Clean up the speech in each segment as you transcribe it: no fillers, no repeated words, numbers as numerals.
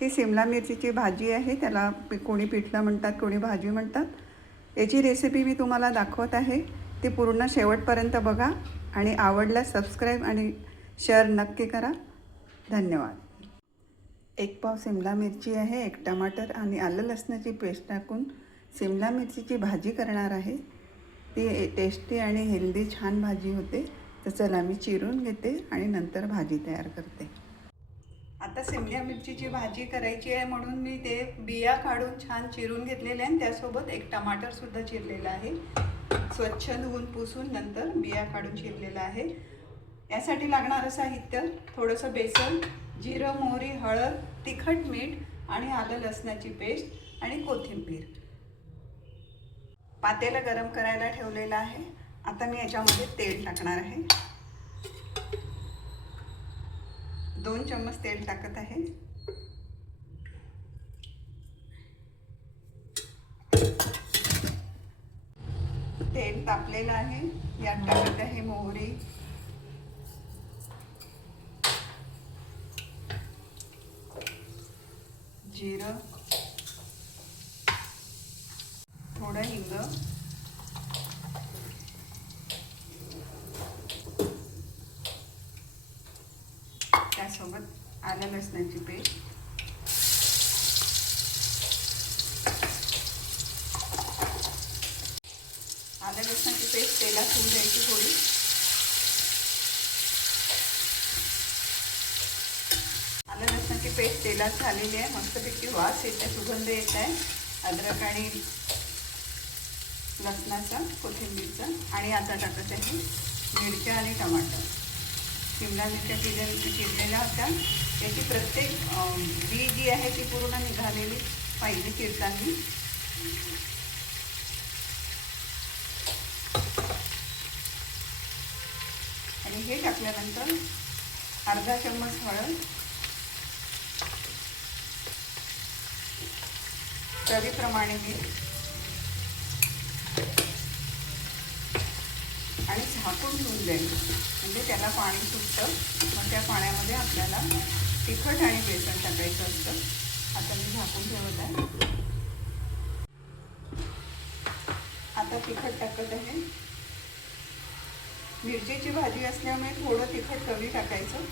ही सिमला मिरचीची भाजी आहे. त्याला कोणी पिठलं म्हणतात, कोणी भाजी म्हणतात. याची रेसिपी मी तुम्हाला दाखवत आहे. ती पूर्ण शेवटपर्यंत बघा आणि आवडल्यास सबस्क्राईब आणि शेअर नक्की करा. धन्यवाद. 1 पाव सिमला मिरची आहे, 1 टमाटर आणि आलं लसणाची पेस्ट टाकून सिमला मिरचीची भाजी करणार आहे. ती टेस्टी आणि हेल्दी छान भाजी होते. तर चला मी चिरून घेते आणि नंतर भाजी तयार करते. आता सिमला मिरचीची भाजी करायची आहे म्हणून मी ते बिया काढून छान चिरून घेतलेले आहे. त्यासोबत 1 टमाटरसुद्धा चिरलेला आहे. स्वच्छ धुवून पुसून नंतर बिया काढून चिरलेला आहे. यासाठी लागणारं साहित्य थोडंसं बेसन, जिरं, मोहरी, हळद, तिखट, मीठ आणि आलं लसणाची पेस्ट आणि कोथिंबीर. पातेलं गरम करायला ठेवलेलं आहे. आता मी याच्यामध्ये तेल टाकणार आहे. 2 चम्मच तेल टाकत आहे. तेल तापलेलं आहे. यात टाकत आहे मोहरी, जिरं, थोडं हिंग, त्यासोबत आलं लसणाची पेस्ट. आलं लसणाची पेस्ट तेलात होऊन द्यायची थोडी. आलं लसणाची पेस्ट तेलात झालेली आहे. मस्तपैकी वास येत आहे, सुगंध येत आहे अद्रक आणि लसणाचा, कोथिंबीरचा. आणि आता टाकत आहे मिरच्या आणि टमाटर. शिमला मिरच्या चिरलेल्या होत्या. याची प्रत्येक बी जी आहे ती पूर्ण निघालेली पाहिजे चिरताना. आणि हे टाकल्यानंतर अर्धा चम्मच हळद, चवीप्रमाणे मीठ आणि झाकून ठेवून द्यायचं. म्हणजे त्याला पाणी सुटतं. मग त्या पाण्यामध्ये आपल्याला तिखट आणि बेसन टाकायचं असतं. आता मी झाकून ठेवत आहे. आता तिखट टाकत आहे. मिरचीची भाजी असल्यामुळे थोडं तिखट कमी टाकायचं.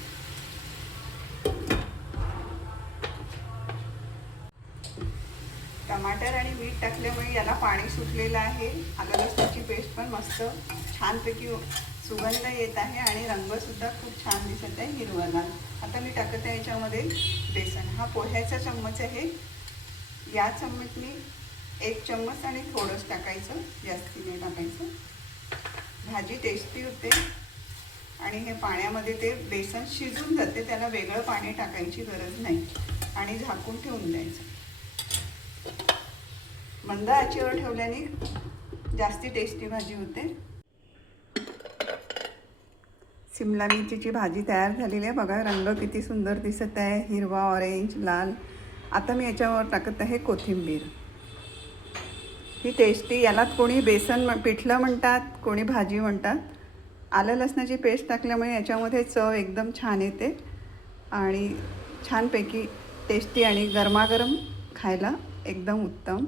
टमाटर आणि मीठ टाकल्यामुळे याला पाणी सुटलेलं आहे. आलं लसणाची पेस्ट पण मस्त छानपैकी सुगंध येत आहे आणि रंगसुद्धा खूप छान दिसत आहे, हिरवागार. आता मी टाकत आहे याच्यामध्ये बेसन. हा पोह्याचा चम्मच आहे. या चम्मचनी 1 चम्मच आणि थोडंच टाकायचं, जास्ती नाही टाकायचं. भाजी टेस्टी होते आणि हे पाण्यामध्ये ते बेसन शिजून जाते. त्याला वेगळं पाणी टाकायची गरज नाही आणि झाकून ठेवून द्यायचं. मंद आचेवर ठेवल्याने जास्ती टेस्टी भाजी होते. सिमला मिरचीची भाजी तयार झालेली आहे. बघा रंग किती सुंदर दिसत आहे, हिरवा, ऑरेंज, लाल. आता मी याच्यावर टाकत आहे कोथिंबीर. ही टेस्टी, याला कोणी बेसन पिठलं म्हणतात, कोणी भाजी म्हणतात. आलं लसणाची पेस्ट टाकल्यामुळे याच्यामध्ये चव एकदम छान येते आणि छानपैकी टेस्टी आणि गरमागरम खायला एकदम उत्तम.